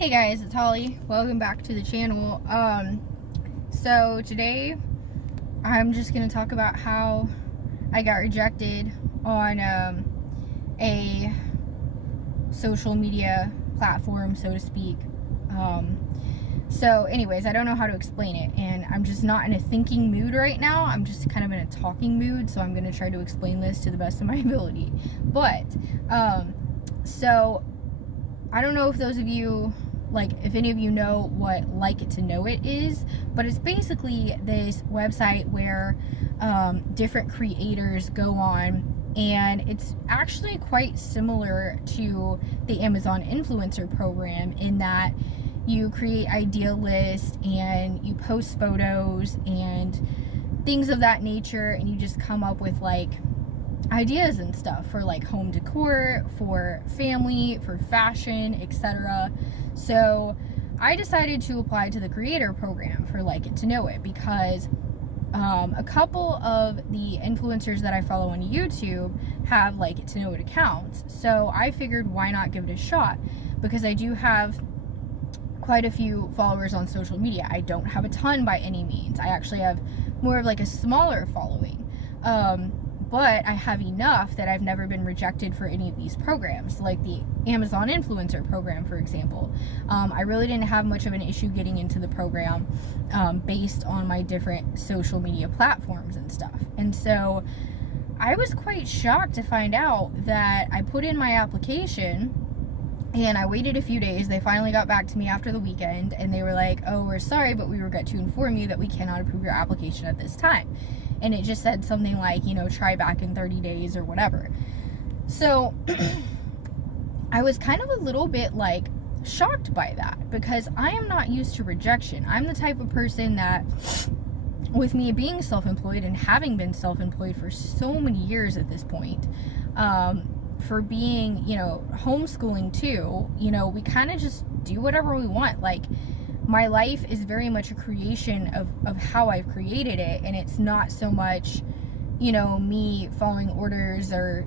Hey guys, it's Holly. Welcome back to the channel. So today I'm just gonna talk about how I got rejected on a social media platform, so to speak. So anyways, I don't know how to explain it, and I'm just not in a thinking mood right now. I'm just kind of in a talking mood, so I'm gonna try to explain this to the best of my ability. But so I don't know if those of you, like, if any of you know what Like It to Know It is, but it's basically this website where different creators go on, and it's actually quite similar to the Amazon influencer program in that you create idea lists and you post photos and things of that nature, and you just come up with like ideas and stuff for like home decor, for family, for fashion, etc. So I decided to apply to the creator program for Like It to Know It because a couple of the influencers that I follow on YouTube have Like It to Know It accounts. So I figured, why not give it a shot? Because I do have quite a few followers on social media. I don't have a ton by any means. I actually have more of like a smaller following. But I have enough that I've never been rejected for any of these programs, like the Amazon influencer program, for example. I really didn't have much of an issue getting into the program based on my different social media platforms and stuff. And so I was quite shocked to find out that I put in my application and I waited a few days. They finally got back to me after the weekend, and they were like, "Oh, we're sorry, but we regret to inform you that we cannot approve your application at this time." And it just said something like, try back in 30 days or whatever. So I was kind of a little bit like shocked by that because I am not used to rejection. I'm the type of person that, with me being self-employed and having been self-employed for so many years at this point, for being, homeschooling too, we kind of just do whatever we want. Like, my life is very much a creation of how I've created it, and it's not so much, me following orders or,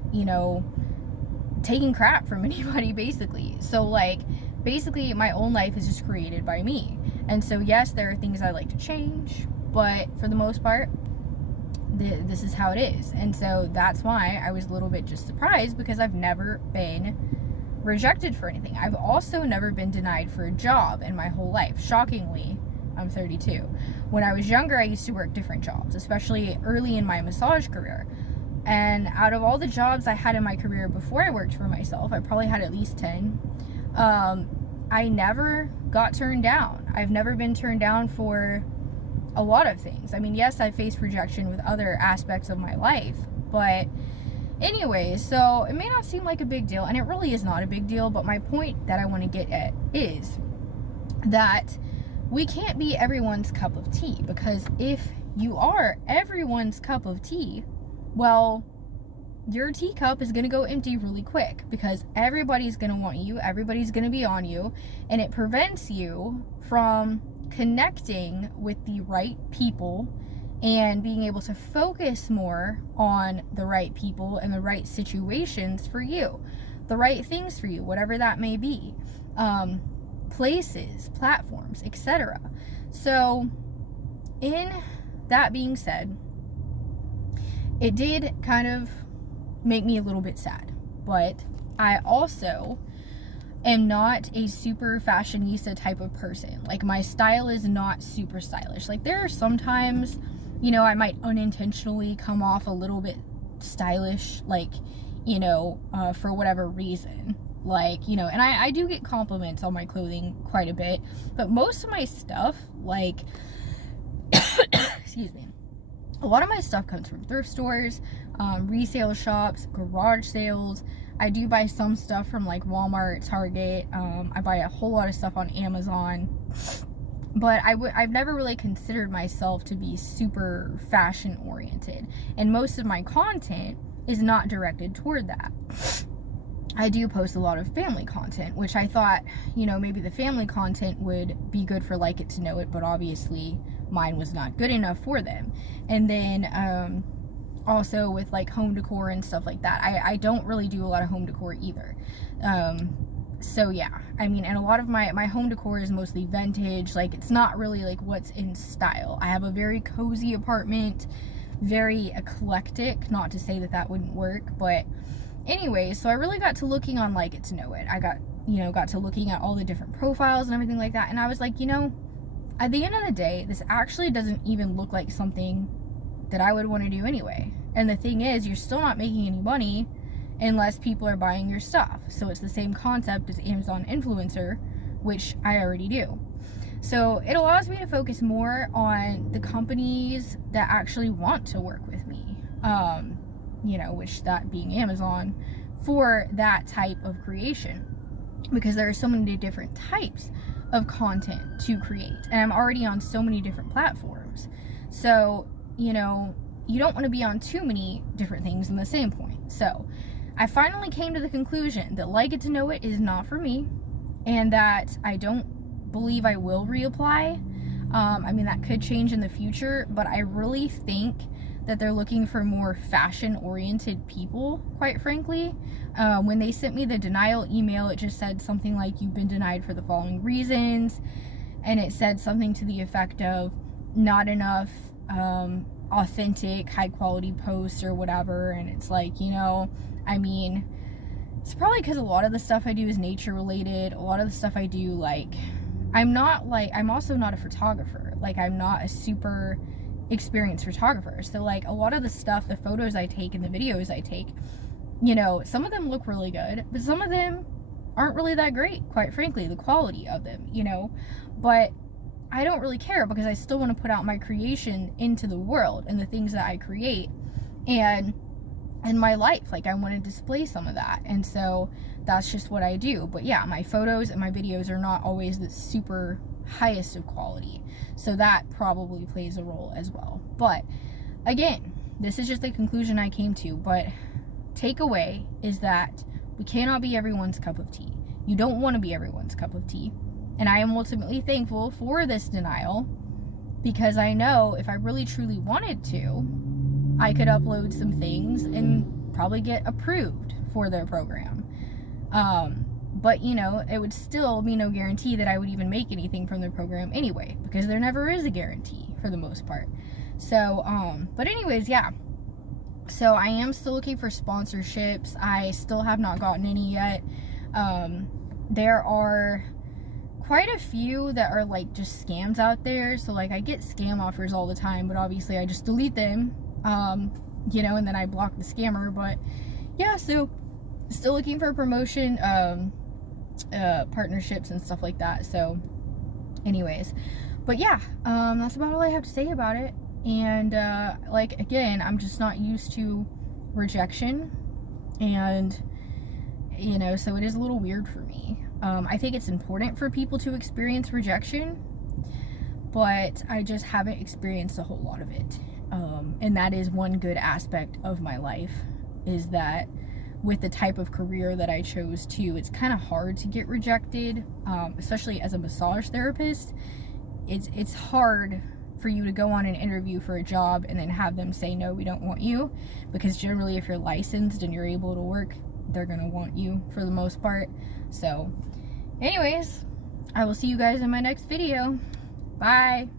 taking crap from anybody, basically. So, like, basically, my own life is just created by me. And so, yes, there are things I like to change, but for the most part, this is how it is. And so that's why I was a little bit just surprised, because I've never been rejected for anything. I've also never been denied for a job in my whole life. Shockingly, I'm 32. When I was younger, I used to work different jobs, especially early in my massage career. And out of all the jobs I had in my career before I worked for myself, I probably had at least 10. I never got turned down. I've never been turned down for a lot of things. I mean, yes, I faced rejection with other aspects of my life, but anyway, so it may not seem like a big deal, and it really is not a big deal, but my point that I want to get at is that we can't be everyone's cup of tea, because if you are everyone's cup of tea, well, your teacup is going to go empty really quick, because everybody's going to want you, everybody's going to be on you, and it prevents you from connecting with the right people and being able to focus more on the right people and the right situations for you, the right things for you, whatever that may be, places, platforms, etc. So, in that being said, it did kind of make me a little bit sad, but I also am not a super fashionista type of person. Like, my style is not super stylish. Like, there are sometimes, I might unintentionally come off a little bit stylish, like, for whatever reason. Like, and I do get compliments on my clothing quite a bit, but most of my stuff, like, excuse me, a lot of my stuff comes from thrift stores, resale shops, garage sales. I do buy some stuff from like Walmart, Target. I buy a whole lot of stuff on Amazon. But I've never really considered myself to be super fashion oriented. And most of my content is not directed toward that. I do post a lot of family content, which I thought, maybe the family content would be good for Like It to Know It, but obviously mine was not good enough for them. And then also with like home decor and stuff like that. I don't really do a lot of home decor either. So yeah, I mean, and a lot of my home decor is mostly vintage. Like, it's not really like what's in style. I have a very cozy apartment, very eclectic. Not to say that that wouldn't work, but anyway, so I really got to looking on Like It to Know It. I got to looking at all the different profiles and everything like that, and I was like, at the end of the day, this actually doesn't even look like something that I would want to do anyway. And the thing is, you're still not making any money unless people are buying your stuff. So it's the same concept as Amazon influencer, which I already do. So it allows me to focus more on the companies that actually want to work with me, which that being Amazon, for that type of creation, because there are so many different types of content to create, and I'm already on so many different platforms. So, you don't want to be on too many different things in the same point. So I finally came to the conclusion that Like It to Know It is not for me, and that I don't believe I will reapply. That could change in the future, but I really think that they're looking for more fashion-oriented people, quite frankly. When they sent me the denial email, it just said something like, "You've been denied for the following reasons," and it said something to the effect of not enough authentic, high-quality posts or whatever. And it's like, it's probably because a lot of the stuff I do is nature-related. A lot of the stuff I do, I'm also not a photographer. I'm not a super experienced photographer. So a lot of the stuff, the photos I take and the videos I take, some of them look really good, but some of them aren't really that great, quite frankly, the quality of them, but I don't really care, because I still want to put out my creation into the world and the things that I create and in my life. I want to display some of that, and so that's just what I do. But yeah, my photos and my videos are not always the super highest of quality, so that probably plays a role as well. But again, this is just the conclusion I came to. But takeaway is that we cannot be everyone's cup of tea. You don't want to be everyone's cup of tea, and I am ultimately thankful for this denial, because I know if I really truly wanted to, I could upload some things and probably get approved for their program. But it would still be no guarantee that I would even make anything from the program anyway, because there never is a guarantee for the most part. So, but anyways, yeah. So I am still looking for sponsorships. I still have not gotten any yet. There are quite a few that are just scams out there. So I get scam offers all the time, but obviously I just delete them, and then I block the scammer. But yeah, so still looking for promotion, partnerships and stuff like that. So anyways, but yeah, that's about all I have to say about it. And again, I'm just not used to rejection, and so it is a little weird for me. I think it's important for people to experience rejection, but I just haven't experienced a whole lot of it. And that is one good aspect of my life, is that with the type of career that I chose to, it's kind of hard to get rejected, especially as a massage therapist. It's hard for you to go on an interview for a job and then have them say, "No, we don't want you," because generally if you're licensed and you're able to work, they're gonna want you for the most part. So anyways, I will see you guys in my next video. Bye.